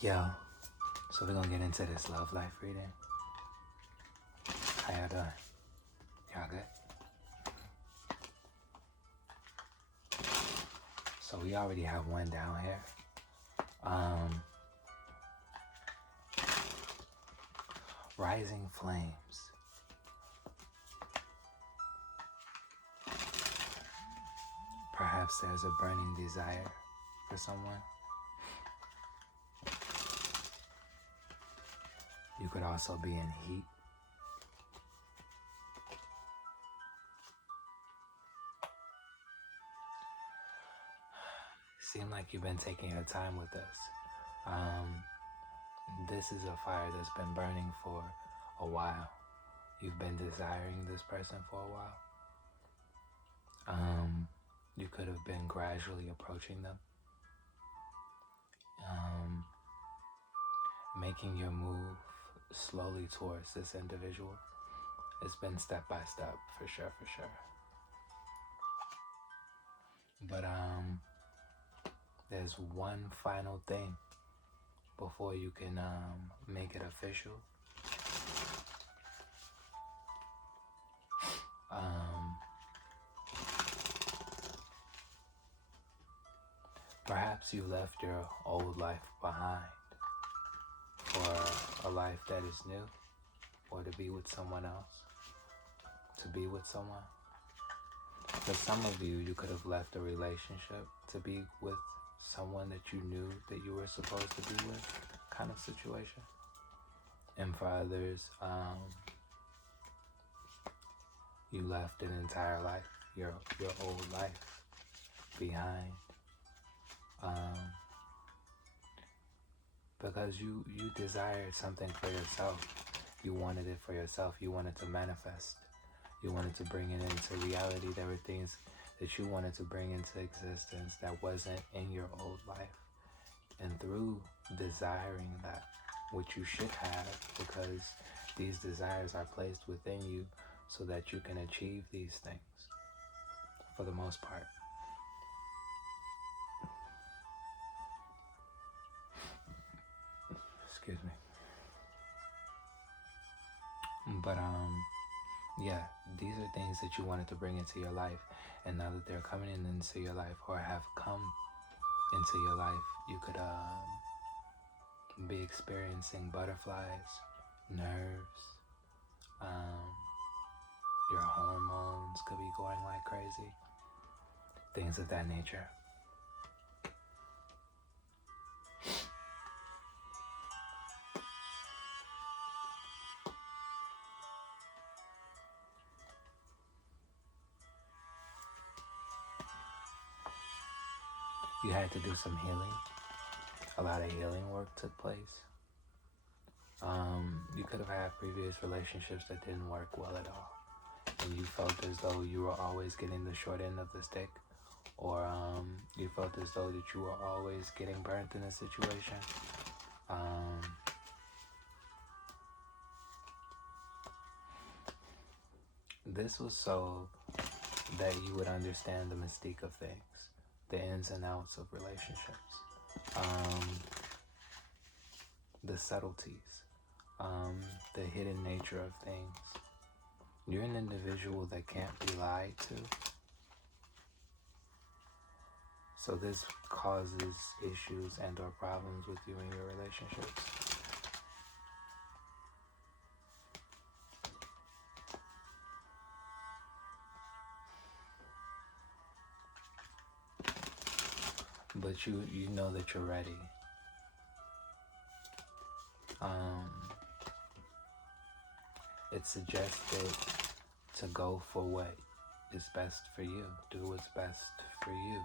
Yo, so we're gonna get into this love life reading. How y'all doing? Y'all good? So we already have one down here. Rising flames. Perhaps there's a burning desire for someone. You could also be in heat. Seem like you've been taking your time with this. This is a fire that's been burning for a while. You've been desiring this person for a while. You could have been gradually approaching them. Making your move slowly towards this individual. It's been step by step, for sure. But there's one final thing before you can make it official. Perhaps you left your old life behind for a life that is new, or to be with someone else, to be with someone. For some of you, you could have left a relationship to be with someone that you knew that you were supposed to be with, kind of situation. And for others, you left an entire life, your old life behind. Because you desired something for yourself. You wanted it for yourself. You wanted to manifest. You wanted to bring it into reality. There were things that you wanted to bring into existence that wasn't in your old life. And through desiring that, which you should have, because these desires are placed within you so that you can achieve these things, for the most part. Excuse me. But yeah, these are things that you wanted to bring into your life, and now that they're coming into your life, or have come into your life, you could be experiencing butterflies, nerves, your hormones could be going like crazy, things of that nature. You had to do some healing. A lot of healing work took place. You could have had previous relationships that didn't work well at all, and you felt as though you were always getting the short end of the stick, or you felt as though that you were always getting burnt in a situation. This was so that you would understand the mystique of things, the ins and outs of relationships, the subtleties, the hidden nature of things. You're an individual that can't be lied to. So this causes issues and or problems with you in your relationships. But you know that you're ready. It's suggested to go for what is best for you. Do what's best for you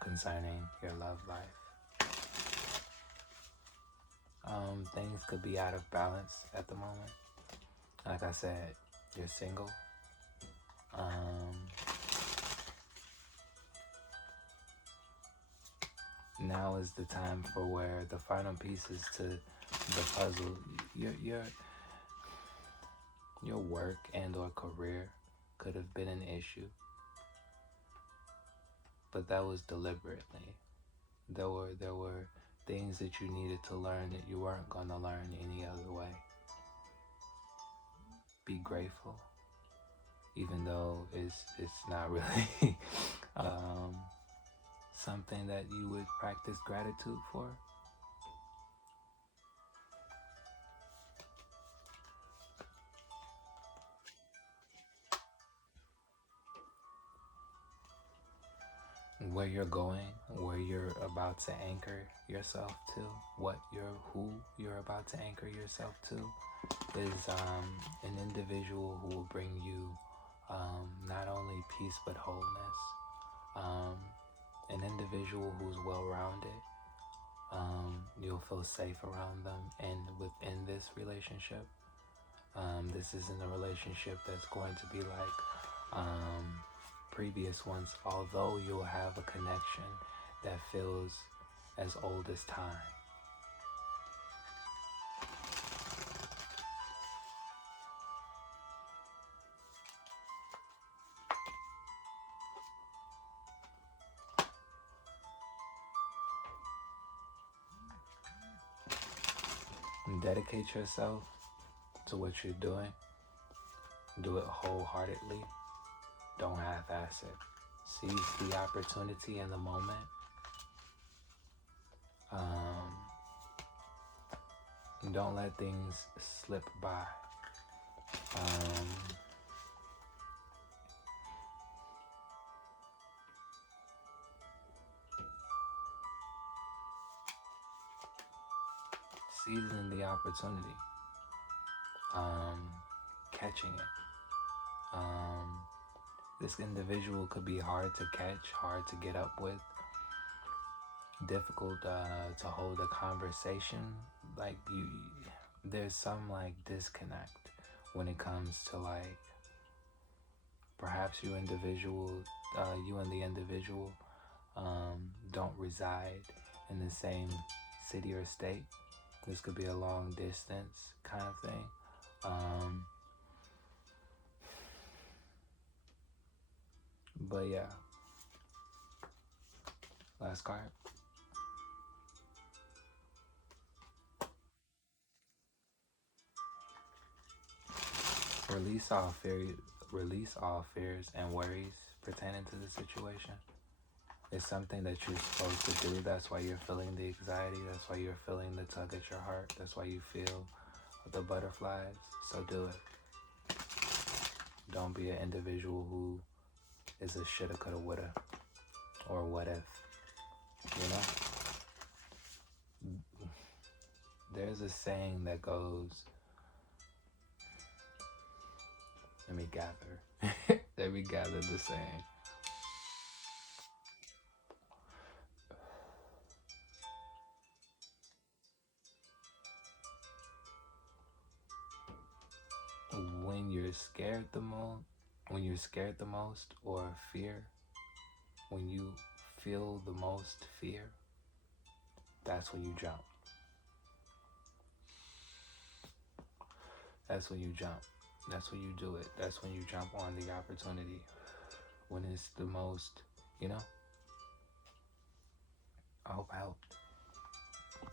concerning your love life. Things could be out of balance at the moment. Like I said, you're single. Now is the time for where the final pieces to the puzzle, your work and or career could have been an issue, but that was deliberately. There were things that you needed to learn that you weren't going to learn any other way. Be grateful, even though it's not really something that you would practice gratitude for. Where you're going, where you're about to anchor yourself to, who you're about to anchor yourself to, is an individual who will bring you not only peace but wholeness. An individual who's well-rounded. You'll feel safe around them, and within this relationship, this isn't a relationship that's going to be like previous ones, although you'll have a connection that feels as old as time. And dedicate yourself to what you're doing. Do it wholeheartedly. Don't half-ass it. Seize the opportunity in the moment. Don't let things slip by. Seizing the opportunity. Catching it. This individual could be hard to catch, hard to get up with, difficult to hold a conversation. Like there's some like disconnect when it comes to like perhaps you and the individual don't reside in the same city or state. This could be a long distance kind of thing. But yeah, last card. Release all fears and worries pertaining to the situation. It's something that you're supposed to do. That's why you're feeling the anxiety. That's why you're feeling the tug at your heart. That's why you feel the butterflies. So do it. Don't be an individual who is a shoulda, coulda, woulda, or what if. You know? There's a saying that goes, let me gather the saying. When you're scared the most, or fear, when you feel the most fear, that's when you jump. That's when you jump. That's when you do it. That's when you jump on the opportunity. When it's the most, I hope I helped.